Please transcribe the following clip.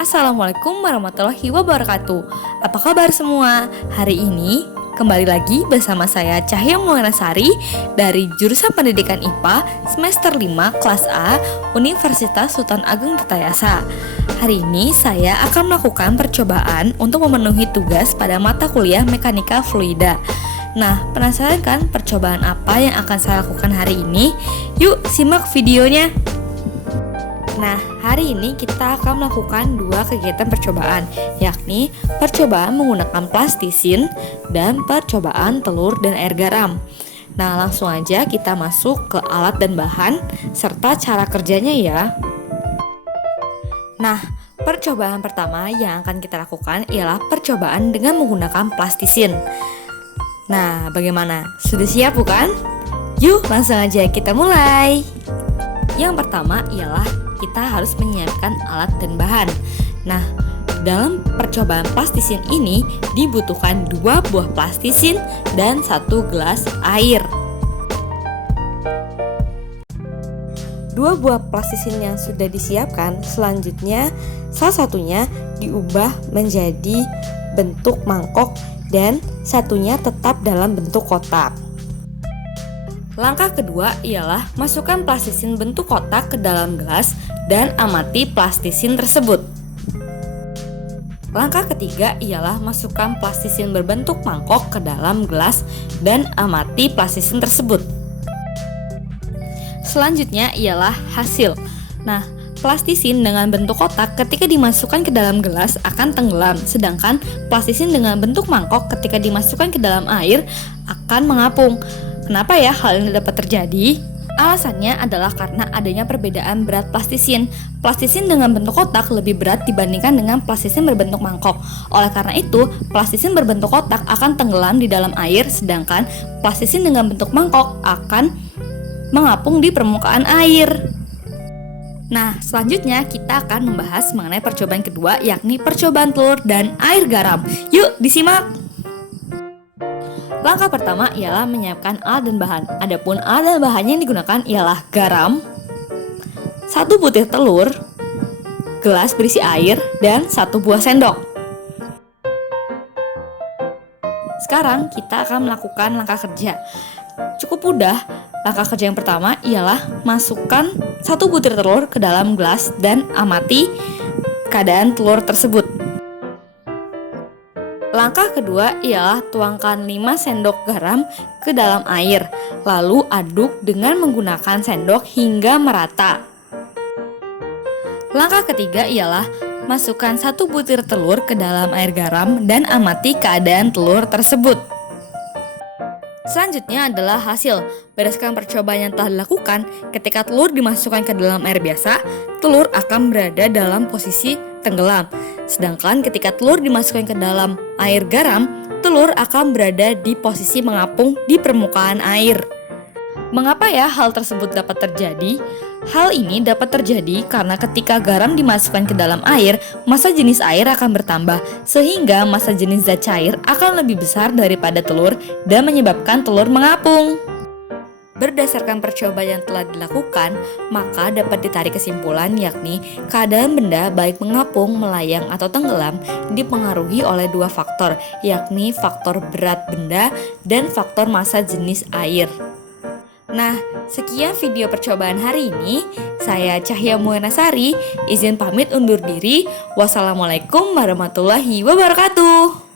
Assalamualaikum warahmatullahi wabarakatuh. Apa kabar semua? Hari ini kembali lagi bersama saya Cahya Muwanasari dari jurusan Pendidikan IPA semester 5 kelas A Universitas Sultan Agung Tirtayasa. Hari ini saya akan melakukan percobaan untuk memenuhi tugas pada mata kuliah Mekanika Fluida. Nah, penasaran kan percobaan apa yang akan saya lakukan hari ini? Yuk simak videonya. Nah, hari ini kita akan melakukan dua kegiatan percobaan, yakni percobaan menggunakan plastisin dan percobaan telur dan air garam. Nah, langsung aja kita masuk ke alat dan bahan serta cara kerjanya ya. Nah, percobaan pertama yang akan kita lakukan ialah percobaan dengan menggunakan plastisin. Nah, bagaimana? Sudah siap bukan? Yuk, langsung aja kita mulai. Yang pertama ialah kita harus menyiapkan alat dan bahan. Nah, dalam percobaan plastisin ini dibutuhkan 2 buah plastisin dan 1 gelas air. 2 buah plastisin yang sudah disiapkan, selanjutnya salah satunya diubah menjadi bentuk mangkok dan satunya tetap dalam bentuk kotak. Langkah kedua ialah masukkan plastisin bentuk kotak ke dalam gelas dan amati plastisin tersebut. Langkah ketiga ialah masukkan plastisin berbentuk mangkok ke dalam gelas dan amati plastisin tersebut. Selanjutnya ialah hasil. Nah, plastisin dengan bentuk kotak ketika dimasukkan ke dalam gelas akan tenggelam, sedangkan plastisin dengan bentuk mangkok ketika dimasukkan ke dalam air akan mengapung. Kenapa ya hal ini dapat terjadi? Alasannya adalah karena adanya perbedaan berat plastisin. Plastisin dengan bentuk kotak lebih berat dibandingkan dengan plastisin berbentuk mangkok. Oleh karena itu, plastisin berbentuk kotak akan tenggelam di dalam air, sedangkan plastisin dengan bentuk mangkok akan mengapung di permukaan air. Nah, selanjutnya kita akan membahas mengenai percobaan kedua, yakni percobaan telur dan air garam. Yuk, disimak! Langkah pertama ialah menyiapkan alat dan bahan. Adapun alat dan bahannya yang digunakan ialah garam, 1 butir telur, gelas berisi air, dan 1 buah sendok. Sekarang kita akan melakukan langkah kerja. Cukup mudah. Langkah kerja yang pertama ialah masukkan 1 butir telur ke dalam gelas dan amati keadaan telur tersebut. Langkah kedua ialah tuangkan 5 sendok garam ke dalam air, lalu aduk dengan menggunakan sendok hingga merata. Langkah ketiga ialah masukkan 1 butir telur ke dalam air garam dan amati keadaan telur tersebut. Selanjutnya adalah hasil. Berdasarkan percobaan yang telah dilakukan, ketika telur dimasukkan ke dalam air biasa, telur akan berada dalam posisi tenggelam. Sedangkan ketika telur dimasukkan ke dalam air garam, telur akan berada di posisi mengapung di permukaan air. Mengapa ya hal tersebut dapat terjadi? Hal ini dapat terjadi karena ketika garam dimasukkan ke dalam air, massa jenis air akan bertambah, sehingga massa jenis zat cair akan lebih besar daripada telur dan menyebabkan telur mengapung. Berdasarkan percobaan yang telah dilakukan, maka dapat ditarik kesimpulan yakni keadaan benda baik mengapung, melayang, atau tenggelam dipengaruhi oleh 2 faktor, yakni faktor berat benda dan faktor massa jenis air. Nah, sekian video percobaan hari ini. Saya Cahya Muwanasari, izin pamit undur diri. Wassalamualaikum warahmatullahi wabarakatuh.